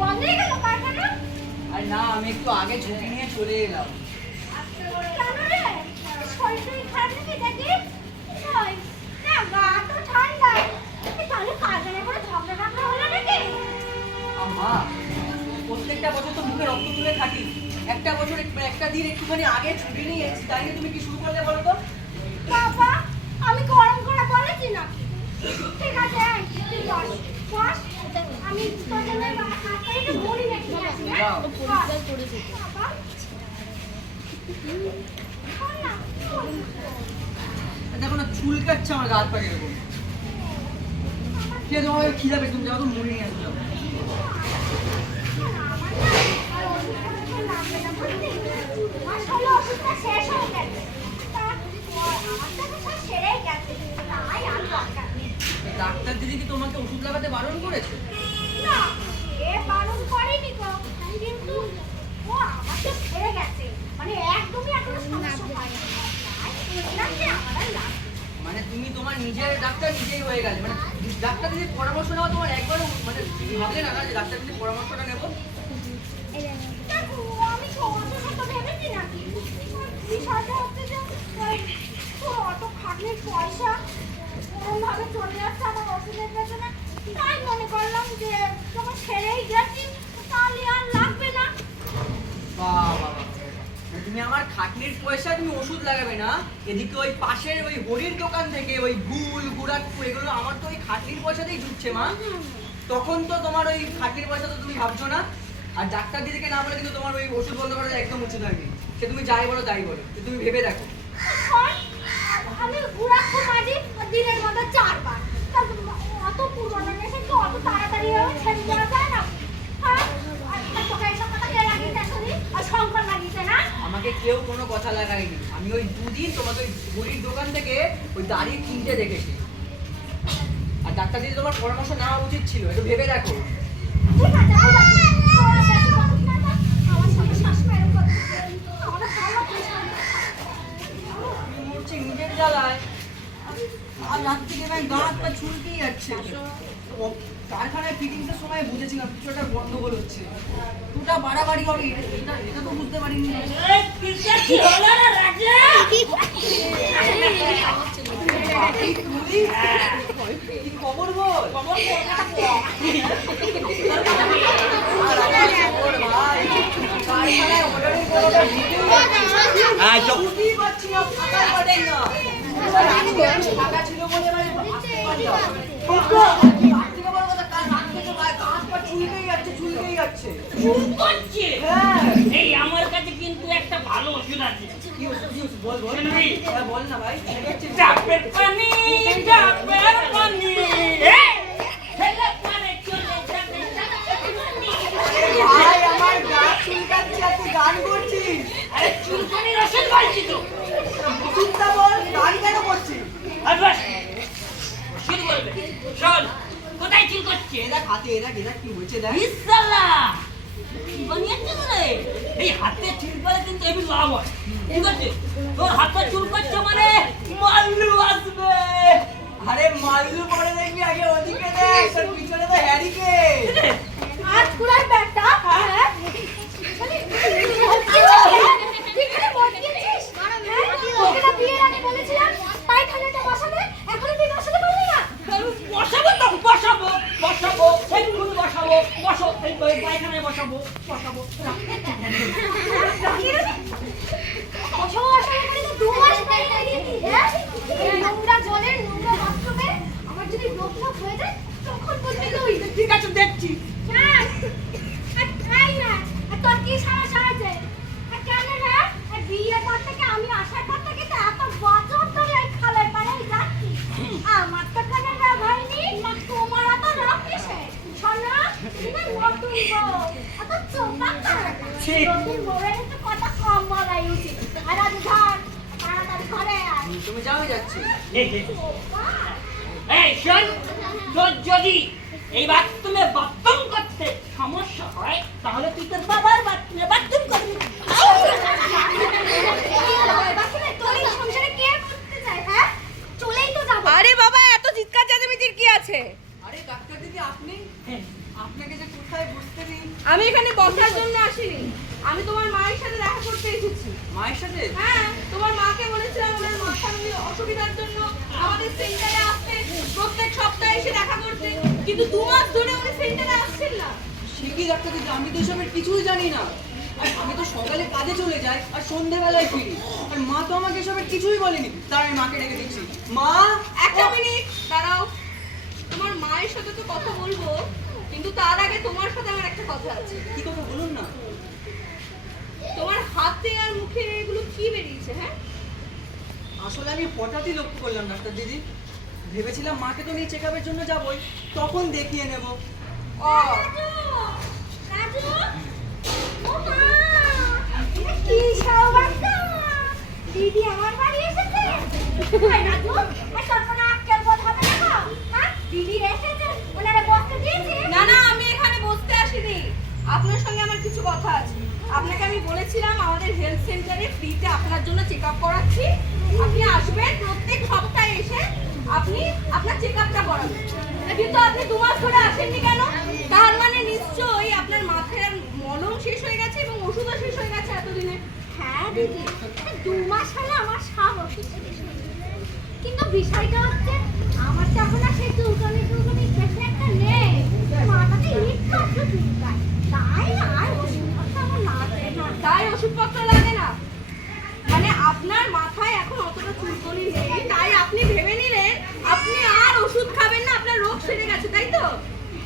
বন্ধ হয়ে গেল কারখানা? আর না, আমি একটু আগে ছুটি নিয়ে চলে এলাম। কেন রে? শরীর খারাপ নাকি দেখি? ওই না, গা তো ঠান্ডা। তাহলে কারখানায় করে ঝগড়া হলো নাকি? মা, প্রত্যেকটা বছর তো মুখে রক্ত তুলে থাকি, একটা বছর একটা দিন একটুখানি আগে ছুটি নিয়ে এসেছি, তাই নিয়ে তুমি কি শুরু করলে বলো তো? বাবা, আমি গরম করে বলেছি নাকি? ঠিক আছে, তুই বস বস। আমি তোর জন্য হাতটা একটু মুড়ি রেখে আসি। পরিষ্কার করে দিতে বাবা। দেখো না, চুল কাটছে আমার গা হাত পা এরকম। ঠিক আছে, তোমার খিদা পেয়েছে, তুমি যাও তো মুড়ি নিয়ে আসো। ডাক্তার দিদি কি তোমাকে ওষুধ লাগাতে বারণ করেছে? না, এ বারণ করেনি গো, কিন্তু ও আমাকে ছেড়ে গেছে, মানে একদমই এখনো সমস্যা হয়নি। মানে তুমি তোমার নিজের ডাক্তার নিজেই হয়ে গেলে, মানে ডাক্তার দিদির পরামর্শ নেওয়া তোমার একবারও মানে ভাবলে না যে ডাক্তার দিদির পরামর্শটা নেবো? দেখো, আমি তো অত শত ভেবেছি নাকি? বিষয়টা হচ্ছে যে ওই অত খাটনির পয়সা ওরমভাবে চলে যাচ্ছে আমার ওষুধের পেছনে, তাই মনে করলাম যে যখন ছেড়েই গেছি তাহলে আর লাগবে না। বাবা, তুমি আমার খাটনির পয়সা তুমি ওষুধ লাগাবে না, এদিকে ওই পাশের ওই হরির দোকান থেকে ওই গুল গুড়াট্টু এগুলো আমার তো ওই খাটনির পয়সাতেই ঢুকছে মা। তখন তো তোমার ওই খাটনির পয়সা তো তুমি ভাবছো না। আর ডাক্তার দিদিকে না বলে কিন্তু তোমার ওই ওষুধ বন্ধ করা একদম উচিত হয়নি। সে তুমি যাই বলো তাই বলো, তুমি ভেবে দেখো। আমি গুড়াট্টু মাঝি দিনের মধ্যে 4 বার, অত পুরনো নেশে তো অত তাড়াতাড়ি ছেড়ে দেওয়া যায় না। আমাকে কেউ কোনো কথা লাগায়নি, আমি ওই দুদিন তোমাকে ওই হরির দোকান থেকে ওই দাঁড়িয়ে কিনতে দেখেছি। আর ডাক্তার দিদি তোমার পরামর্শ নেওয়া উচিত ছিল, একটু ভেবে দেখো। নিজের জ্বালায় আর রাত থেকে গা হাত পা চুলকেই যাচ্ছে। কারখানায় ফিটিংসের সময় বুঝেছিলাম কিছু একটা গন্ডগোল হচ্ছে, দুটা বাড়াবাড়ি হবে এটা তো বুঝতে পারিনি। খবর বল। ছিল বলে এই আমার কাছে কিন্তু একটা ভালো ওষুধ আছে। বল না ভাই। ডাবের পানি, ডাবের পানি, ভাই আমার গা চুলকাচ্ছে, তুই গান করছিস? আরে চুলকানির ওষুধ বলছি তো। ওষুধটা বল, গান কেন করছিস? ওষুধ বলবে শোন, কোথায় চুল করছে? এরা হাতে এরা কি হয়েছে দেখ। ইসালা কি বানিয়েছিস রে? এই হাতে চুল করে কিন্তু এবি লাভ হয়। ঠিক আছে, তোর হাতে চুল করছে মানে মাল্লু আসবে। আরে মাল্লু পরে দেখবি, আগে ওদিকে দেখ, তোর পিছনে তো হ্যারিকে। আজ পুরার ব্যাগটা হ্যাঁ বিয়ের আগে বলেছিলাম পায়খানাটা বসাবে, এখন তুই বসাতে পারলি না? বসাবো তো বসাবো বসাবো এক্ষুনি বসাবো, বসো এই পায়খানায় বসাবো বসাবো। নোংরা জলের নোংরা বাথরুমে আমার যদি রোগ হয়ে যায় তখন বলবি তুই। ঠিক আছে, দেখছি। হ্যাঁ, তাই না? তোর কি সমস্যা হয়েছে? কেন রে? বিয়ের পর থেকে আমি আসার পর থেকে তো এত বছর ধরে এই খালের পাড়েই যাচ্ছি, আমার তো কোনো রাগ হয়নি, তোমার এত রাগ কিসে? শোনো, তুমি নতুন বউ, এত চোপা করো না। নতুন বউয়ের তো কথা কম বলাই উচিত। আর আজ ধর তাড়াতাড়ি ঘরে আয়। তুমি যাও, যাচ্ছি। এই শোন, তোর যদি এই বাথরুমে বাথরুম করতে সমস্যা হয় তাহলে তুই তোর বাবার বাথরুমে বাথরুম করবি। আরে বাবা, এত চিৎকার চেঁচামেচির কি আছে? আরে ডাক্তার দিদি, আপনি আপনাকে যে কোথায় বুঝতে দিই। আমি এখানে বসার জন্য আসিনি, আমি তোমার মায়ের সাথে দেখা করতে এসেছি। মায়ের সাথে? হ্যাঁ, তোমার মাকে বলেছিলাম ওনার মাথার অসুবিধার জন্য আমাদের সেন্টারে আসতে, প্রত্যেক সপ্তাহে এসে দেখা করতে, কিন্তু 2 মাস ধরে উনি সেন্টারে আসছেন না। সে কি ডাক্তার দিদি, আমি তো এসবের কিছুই জানি না। আর আমি তো সকালে কাজে চলে যাই আর সন্ধ্যেবেলায় ফিরি, আর মা তো আমাকে এসবের কিছুই বলেনি। তার আমি মাকে ডেকে দিচ্ছি। মা, একটা মিনিট দাঁড়াও, তোমার মায়ের সাথে তো কথা বলবো, কিন্তু তার আগে তোমার সাথে আমার একটা কথা আছে। কি কথা বলুন না। তোমার হাতে আর মুখে এগুলো কি বেরিয়েছে? হ্যাঁ, আসলে আমি হঠাৎই লক্ষ্য করলাম ডাক্তার দিদি, ভেবেছিলাম মাকে তো নিয়ে চেক আপের জন্য যাবোই, তখন দেখিয়ে নেব। ও রাজু, ও মা, এটা কি সৌভাগ্য! দিদি আমার বাড়ি এসেছে। এই রাজু, এই তোর কোনো আক্কেল বোধ হবে না গো? হ্যাঁ? দিদি এসেছে, ওনারা বসতে দিয়েছে। না না, আমি এখানে বসতে আসিনি, আপনার সঙ্গে আমার কিছু কথা আছে। আপনাকে আমি বলেছিলাম আমাদের হেলথ সেন্টারে ফ্রিতে আপনার জন্য চেক আপ করাচ্ছি, আপনি আসবেন প্রত্যেক সপ্তাহে এসে আপনি আপনার চেক আপটা করাবেন। কিন্তু আপনি 2 মাস ধরে আসেননি কেন? তার মানে নিশ্চয়ই আপনার মাথায় মলম শেষ হয়ে গেছে এবং ওষুধও শেষ হয়ে গেছে এতদিনে। হ্যাঁ দিদি, 2 মাস হলো আমার সব ওষুধ শেষ হয়ে গেছে। কিন্তু বিষয়টা হচ্ছে আমার তো এখন আর সেই চুলকানি বেশি একটা নেই, মাথাতে একটু চুলকায়, তাই আর ওষুধপত্র আমার লাগে না। তাই ওষুধপত্র লাগে না, মানে আপনার মাথায় এখন অতটা চুলকানি নেই, তাই আপনি ভেবে নিলেন আপনি আর ওষুধ খাবেন না, আপনার রোগ সেরে গেছে, তাই তো?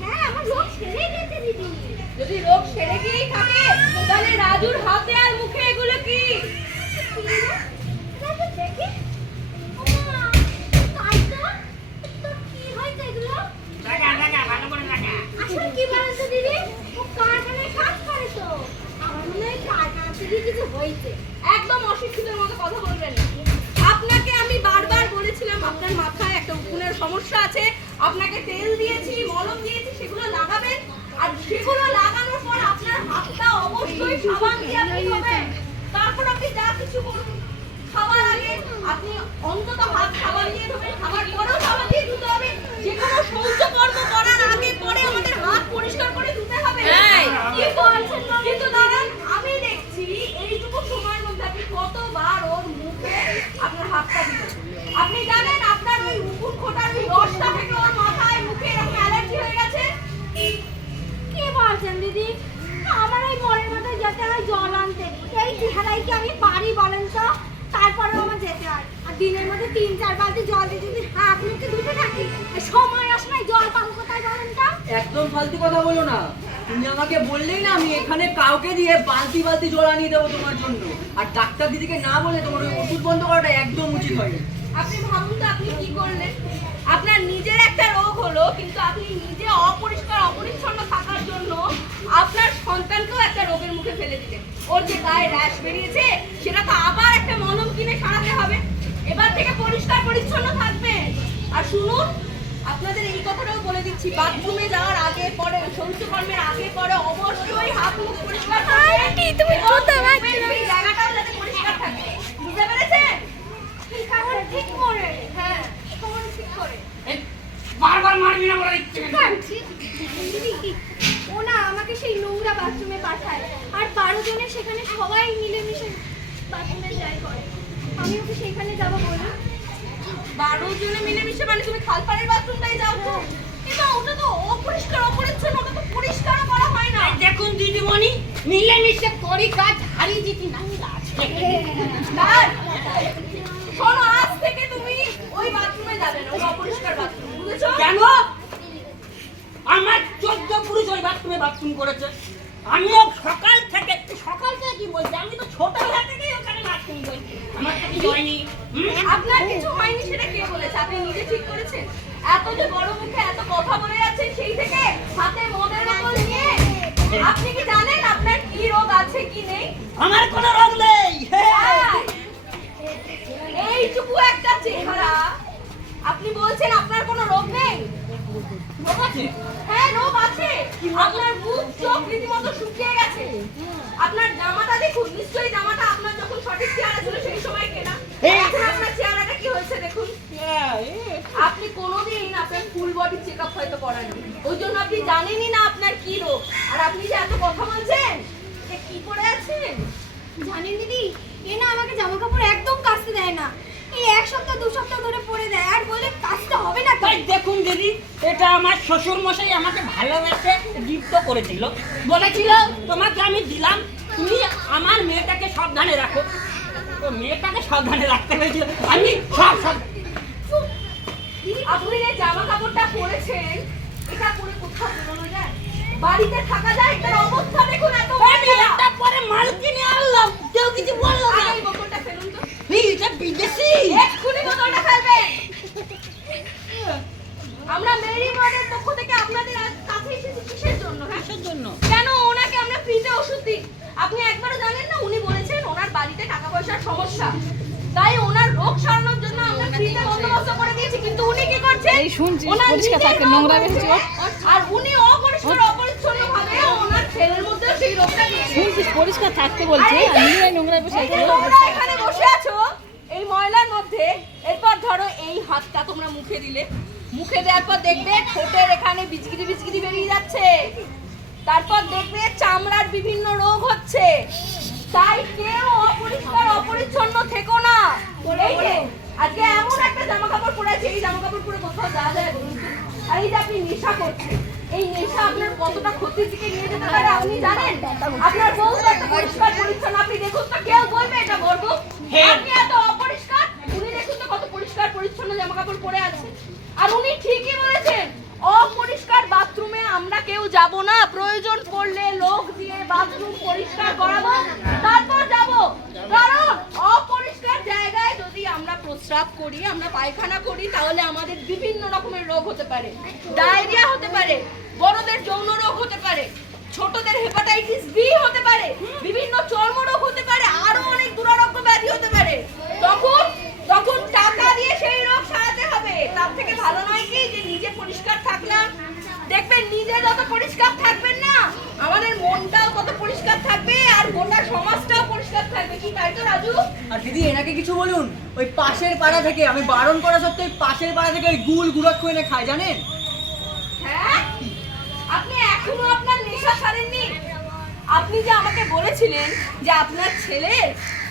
হ্যাঁ, আমার রোগ সেরে গেছে দিদি। যদি রোগ সেরে গিয়েই থাকে তাহলে রাজুর হাতে আর মুখে এগুলো কি? রাজু, দেখি। ও মা, তাই তো? তোর কি হয়েছে এগুলো? আসলে কি বলতো দিদি, ও কারখানায় কাজ করে তো, আমার মনে হয় কারখানা থেকে কিছু হয়েছে। একদম অশিক্ষিতের মতো কথা বলবেন না। আপনাকে আমি বারবার বলেছিলাম আপনার মাথায় একটা উকুনের সমস্যা আছে, আপনাকে তেল দিয়েছি, মলম দিয়েছি, সেগুলো লাগাবেন, আর সেগুলো লাগানোর পর আপনার হাতটা অবশ্যই সাবান দিয়ে আপনি ধোবেন। তারপর আপনি যা কিছু করুন, খাওয়ার আগে আপনি অন্তত হাত সাবান দিয়ে ধোবেন, খাবার পরেও সাবান দিয়ে ধুতে হবে। যে কোনো শৌচকর্ম করার আগে পরে আমাদের হাত পরিষ্কার করে ধুতে হবে। কি বলছেন? কিন্তু দাঁড়ান, আমি দেখছি এইটুকু সময়ের মধ্যে আপনি কতবার ওর মুখে আপনার হাতটা দিলেন। আপনি জানেন আপনার ওই উকুন খোঁটার ওই রসটা থেকে ওর মাথায় মুখে এরকম অ্যালার্জি হয়ে গেছে। কি বলছেন দিদি? আমার ওই মনের মধ্যে যেতে হয় জল আনতে, এই চেহারায় কি আমি পারি বলেন তো? তারপরেও আমার যেতে হয়, আর দিনের মধ্যে 3-4 বালতি জল দিয়ে যদি হাত মুখে ধুতে থাকি, সময় অসময় জল পাবো কোথায় বলেন তো? একদম ফালতু কথা বলো না। তুমি আমাকে বললেই না আমি এখানে কাউকে দিয়ে বালতি বালতি জল আনিয়ে দেবো তোমার জন্য। আর ডাক্তার দিদিকে না বলে তোমার ওই ওষুধ বন্ধ করাটা একদম উচিত হয়নি। আপনি ভাবুন তো আপনি কি করলেন। আপনার নিজের একটা রোগ হলো, কিন্তু আপনি নিজে অপরিষ্কার অপরিচ্ছন্ন থাকার জন্য আপনার সন্তানকেও একটা রোগের মুখে ফেলে দিলেন। ওর যে গায়ে র্যাশ বেরিয়েছে সেটা তো আবার একটা মলম কিনে সারাতে হবে। এবার থেকে পরিষ্কার পরিচ্ছন্ন থাকবেন। আর শুনুন, আপনাদের এই কথাটাও বলে দিচ্ছি, বাথরুমে যাওয়ার আগে পরে, শৌচকর্মের আগে পরে অবশ্যই হাত মুখ পরিষ্কার করবেন। তুমি এবং কথা দেখবেন সেই জায়গাটাও যাতে পরিষ্কার থাকে। বুঝতে পেরেছেন? ঠিক আছে, ঠিক করে। হ্যাঁ, খবর ঠিক করে। বারবার মারবি না বলে দিচ্ছি কিন্তু। দিদি, ও না আমাকে সেই নোংরা বাথরুমে পাঠায়, আর 12 জনের সেখানে সবাই মিলেমিশে বাথরুমে যায় করে। আমি ওকে সেখানে যাবো বলি। 12 জনে মিলেমিশে মানে তুমি খালপাড়ের বাথরুমটাই যাও তো? কিন্তু ওটা তো অপরিষ্কার অপরিচ্ছন্ন, ওটা তো পরিষ্কার করা হয় না। এই দেখুন দিদিমণি, মিলেমিশে করি কাজ, হারিয়ে যেতে না লাজ। আর শোনো, আজ থেকে তুমি ওই বাথরুমে যাবে না, ওই অপরিষ্কার বাথরুম, বুঝেছো? কেন? আমার 14 পুরুষ ওই বাথরুমে বাথরুম করেছে। আমিও সকাল থেকে কি বলছি, আমি তো ছোটবেলা থেকেই ওখানে বাথরুম করি, আমার তো কিছু হয়নি। আপনার কিছু হয়নি সেটা কে বলেছে? আপনি নিজে ঠিক করেছেন? এত যে বড় মুখে এত কথা বলে যাচ্ছেন, সেই থেকে হাতে মদের বোতল নিয়ে আপনি কি জানেন আপনার কি রোগ আছে কি নেই? আমার কোনো রোগ নেই। তাই? এইটুকু একটা চেহারা, আপনি বলছেন আপনার কোনো রোগ নেই? রোগ আছে? হ্যাঁ, রোগ আছে। আপনার মুখ চোখ রীতিমতো শুকিয়ে গেছে। আপনার জামাটা দেখুন, নিশ্চয়ই জামাটা আপনার যখন সঠিক চেহারা ছিল সেই সময় কেনা। এখন আপনার চেহারাটা কি হয়েছে দেখুন। আপনি কোনোদিন আপনার ফুল বডি চেকআপ হয়তো করাননি, ওই জন্য আপনি জানেনই না আপনার কি কথা বলছেন? এ কি পরে আছেন? জানেন দিদি, এ না আমাকে জামা কাপড় একদম কাচতে দেয় না। এই 1 সপ্তাহ 2 সপ্তাহ ধরে পরে দেয় আর বলে কাচতে হবে না তো। তাই দেখুন দিদি, এটা আমার শ্বশুর মশাই আমাকে ভালোবেসে গিফট করেছিল, বলেছিল তোমাকে আমি দিলাম, তুমি আমার মেয়েটাকে সাবধানে রাখো। তো মেয়েটাকে সাবধানে রাখতে হয়েছিল, আমি সব দিদি, আপনি যে জামা কাপড়টা পরেছেন, এটা পরে কোথাও বেরোনো যায়? বাড়িতে থাকা যায়? এটার অবস্থা দেখুন, এত আমি একটা পরে মাল কিনে আনলাম, কেউ কিছু বললো না। আগে এই বোতলটা ফেলুন তো। এটা বিদেশি। এক্ষুনি বোতলটা ফেলবেন। আমরা মেরি ওয়ার্ডের পক্ষ থেকে আপনাদের কাছে এসেছি কিসের জন্য? হ্যাঁ, কিসের জন্য? কেন ওনাকে আমরা ফ্রিতে ওষুধ দিই? আপনি একবারও জানেন না, উনি বলেছেন ওনার বাড়িতে টাকা পয়সার সমস্যা, তাই ওনার রোগ সারানোর জন্য আমরা ফ্রিতে বন্দোবস্ত করে দিয়েছি। কিন্তু উনি কি করছেন? এই শুনছিস, ওনার পরিষ্কার নিজের থাকে, রোগ নোংরা হচ্ছে। বেশি আর উনি অপরিষ্কার অপরিচ্ছন্ন ভাবে ওনার ছেলের মধ্যে সেই রোগটা দিয়েছে। শুনছিস পরিষ্কার থাকতে বলছে, আর নিজেরাই নোংরা বসে এই যে তোমরা এখানে বসে আছো এই ময়লার মধ্যে, এরপর ধরো এই হাতটা তোমরা মুখে দিলে, মুখে দেওয়ার পর দেখবে ঠোঁটের এখানে বিজগিরি বিজগিরি বেরিয়ে যাচ্ছে, তারপর দেখবে চামড়ার বিভিন্ন রোগ হচ্ছে। তাই কেউ অপরিষ্কার অপরিচ্ছন্ন থেকো না। এই যে আজকে এমন একটা জামা কাপড় পরে আছে, এই জামা কাপড় পরে কোথাও যাওয়া যায় বলুন তো? আর এই যে আপনি নেশা করছেন, এই নেশা আপনার কতটা ক্ষতির দিকে নিয়ে যেতে পারে আপনি জানেন? আপনার বউ তো একটা পরিষ্কার পরিচ্ছন্ন, আপনি দেখুন তো, কেউ বলবে এটা গর্ব? আপনি এত অপরিষ্কার, উনি দেখুন তো কত পরিষ্কার পরিচ্ছন্ন জামা কাপড় পরে আছে। আর উনি ঠিকই বলেছেন, অপরিষ্কার বাথরুমে আমরা কেউ যাব না, প্রয়োজন পড়লে লোক দিয়ে বাথরুম পরিষ্কার করাবো, তারপর যাব। কারণ অপরিষ্কার জায়গায় যদি আমরা প্রস্রাব করি, আমরা পায়খানা করি, তাহলে আমাদের বিভিন্ন রকমের রোগ হতে পারে। ডায়রিয়া হতে পারে, বড়দের যৌন রোগ হতে পারে, ছোটদের হেপাটাইটিস বি হতে পারে, বিভিন্ন চর্মরোগ হতে পারে, আরো অনেক দুরারোগ্য ব্যাধি হতে পারে। তখন টাকা দিয়ে সেই রোগ সারাতে হবে। তার থেকে ভালো নয় কি যে নিজে পরিষ্কার থাকলাম? দেখবেন নিজে যত পরিষ্কার থাকবেন না, আমাদের মনটাও তত পরিষ্কার থাকবে, আর গোটা সমাজটাও পরিষ্কার থাকবে। কি তাই তো রাজু? আর দিদি এনাকে কিছু বলুন, ওই পাশের পাড়া থেকে আমি বারণ করা সত্ত্বেও পাশের পাড়া থেকে ওই গুল গুড়াক এনে খায় জানেন? হ্যাঁ, আপনি এখনো আপনার নেশা ছাড়েননি। আপনি যে আমাকে বলেছিলেন যে আপনার ছেলে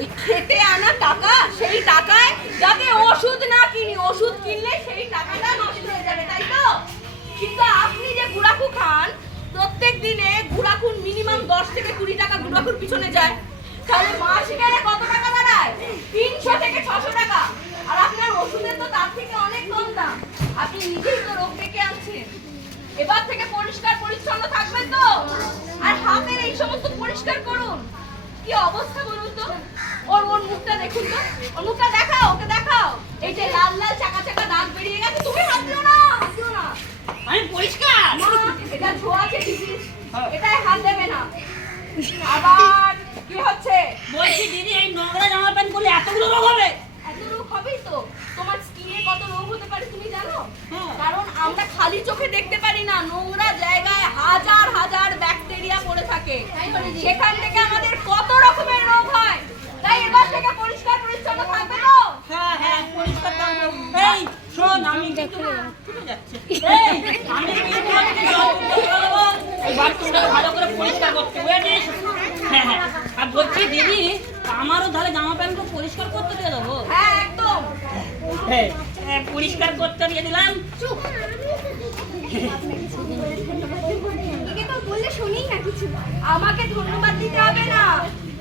ওই খেতে আনা টাকা, সেই টাকায় যাতে ওষুধ না কিনি, ওষুধ কিনলে সেই টাকাটা নষ্ট হয়ে যাবে, তাই তো? কিন্তু আপনি যে গুড়াকু খান, প্রত্যেক দিনে গুড়াকুর মিনিমাম 10 থেকে 20 টাকা গুড়াকুর পিছনে যায়, তাহলে মাসে গেলে কত টাকা দাঁড়ায়? 300 থেকে 600 টাকা। আর আপনার ওষুধের তো তার থেকে অনেক কম দাম। আপনি নিজেই তো রোগ ডেকে আনছেন। এবার থেকে পরিষ্কার পরিচ্ছন্ন থাকবেন তো? আর হাতের এই সমস্ত পরিষ্কার করুন। কি অবস্থা বলুন তো? ওর মুখটা দেখুন তো, ওর মুখটা দেখাও, ওকে দেখাও। এই যে লাল লাল চাকা চাকা দাগ বেরিয়ে গেছে, তুমি হাত দিও না, হাত দিও না। আমি পরিষ্কার। না, এটা ছোঁয়াচে ডিজিজ, এটাই হাত দেবে না। আবার কি হচ্ছে? বলছি দিদি, এই নোংরা জামা প্যান্ট পরলে এতগুলো রোগ হবে? এত রোগ হবেই তো। তোমার স্কিনে কত রোগ হতে পারে তুমি জানো? হ্যাঁ। কারণ আমরা খালি চোখে দেখতে পারি না, নোংরা জায়গায় হাজার হাজার ব্যাকটেরিয়া পড়ে থাকে, সেখান থেকে আমাদের কত রকমের রোগ হয়। তাই এবার থেকে পরিষ্কার পরিচ্ছন্ন থাকবে তো? হ্যাঁ হ্যাঁ, পরিষ্কার থাকবো। এই শোন, আমি কিন্তু ছুটে যাচ্ছে। এই আমি কিন্তু আজকে এই বাথরুমটাকে ভালো করে পরিষ্কার করতে বুঝেছিস? হ্যাঁ হ্যাঁ। আর বলছি দিদি, আমারও তাহলে জামা প্যান্টটা পরিষ্কার করতে দিয়ে দেবো? হ্যাঁ, একদম। হ্যাঁ, পরিষ্কার করতে দিয়ে দিলাম। একে তো বললে শুনেই না কিছু। আমাকে ধন্যবাদ দিতে হবে না,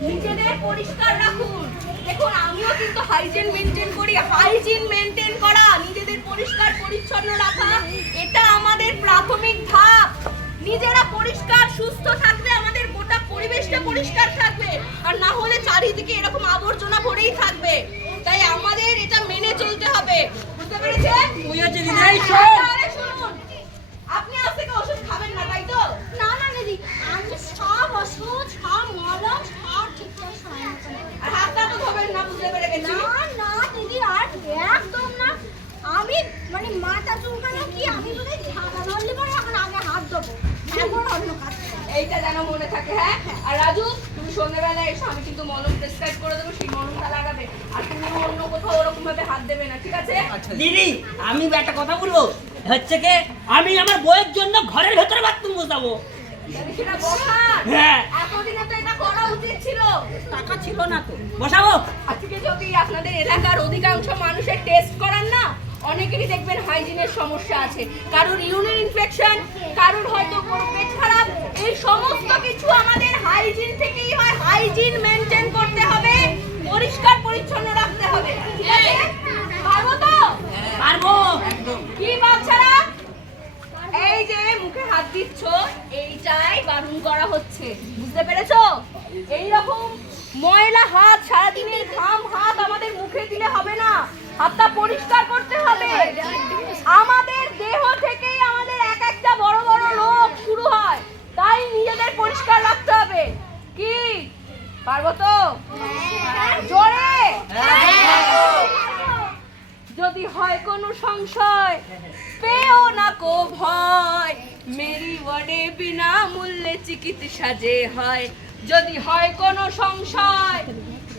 নিজেদের পরিষ্কার রাখুন। দেখুন, আমিও কিন্তু হাইজিন মেনটেন করি। হাইজিন মেনটেন করা, নিজেদের পরিষ্কার পরিচ্ছন্ন রাখা, এটা আমাদের প্রাথমিক ধাপ। নিজেরা পরিষ্কার সুস্থ থাকলে আমাদের গোটা পরিবেশটা পরিষ্কার থাকবে, আর না হলে চারিদিকে এরকম আবর্জনা ভরেই থাকবে। তাই আমাদের এটা মেনে চলতে হবে, বুঝতে পেরেছেন? বুঝেছি দিদি। এই শোন, তাহলে শুনুন, আপনি আজ থেকে ওষুধ খাবেন না, তাই তো? না না দিদি, আমি সব ওষুধ, সব মলম, সব ঠিকঠাক সময় মতো নেব। আর হাতটা তো ধোবেন না, বুঝতে পেরে গেছি। না না দিদি, আর একদম না। আমি মানে মাথা চুলকানো কি, আমি যদি ঝাড়া ধরলে পরে এখন আগে হাত দেবো, এখন অন্য কাজ করবো। এইটা যেন মনে থাকে। হ্যাঁ, আর রাজু, তুমি সন্ধ্যেবেলা এসো, আমি কিন্তু মলম প্রেসক্রাইব করে দেবো, সেই মলমটা লাগাবে। আর তুমি অন্য কোথাও ওরকম ভাবে হাত দেবে না, ঠিক আছে? আচ্ছা দিদি আমি একটা কথা বলবো, হচ্ছে কি আমি আমার বইয়ের জন্য ঘরের ভেতরে বাথরুম বসাবো। তাহলে সেটা বসান। হ্যাঁ। এতদিনে তো এটা করা উচিত ছিল। টাকা ছিল না তো বসাবো। আজকে যদি আপনাদের এলাকার অধিকাংশ মানুষের টেস্ট করান না, অনেকেরই দেখবেন হাইজিনের সমস্যা আছে, কারোর ইউরিন ইনফেকশন, কারোর হয়তো পেট খারাপ। এই সমস্ত কিছু আমাদের হাইজিন থেকেই হয়। হাইজিন মেনটেন করতে হবে, পরিষ্কার পরিচ্ছন্ন রাখতে হবে। ঠিক আছে? পারবো তো? পারবো একদম। কি বাচ্চারা, এই যে মুখে হাত দিচ্ছ, এইটাই বারণ করা হচ্ছে, বুঝতে পেরেছো? এইরকম ময়লা হাত, সারাদিনের ঘাম হাত আমাদের মুখে দিলে হবে না, হাতটা পরিষ্কার করতে হবে। আমাদের দেহ থেকেই আমাদের এক একটা বড় বড় রোগ শুরু হয়, তাই নিজেদের পরিষ্কার রাখতে হবে। কি পারবো তো? জোরে। যদি হয় কোনো সংশয়, পেও না কো ভয়, মেরি ওয়ার্ডে বিনামূল্যে চিকিৎসা যে হয়। যদি হয় কোনো সংশয়,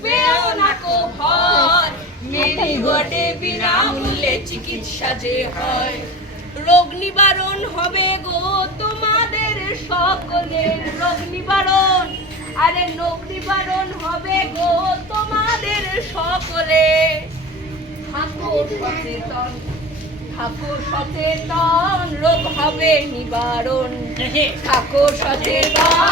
পেও না কো ভয়, মেরি ওয়ার্ডে বিনামূল্যে চিকিৎসা যে হয়। রোগ নিবারণ হবে গো তোমাদের সকলের, রোগ নিবারণ, আরে রোগ নিবারণ হবে গো তোমাদের সকলে। থাকো সচেতন, থাকো সচেতন, রোগ হবে নিবারণ। থাকো সচেতন,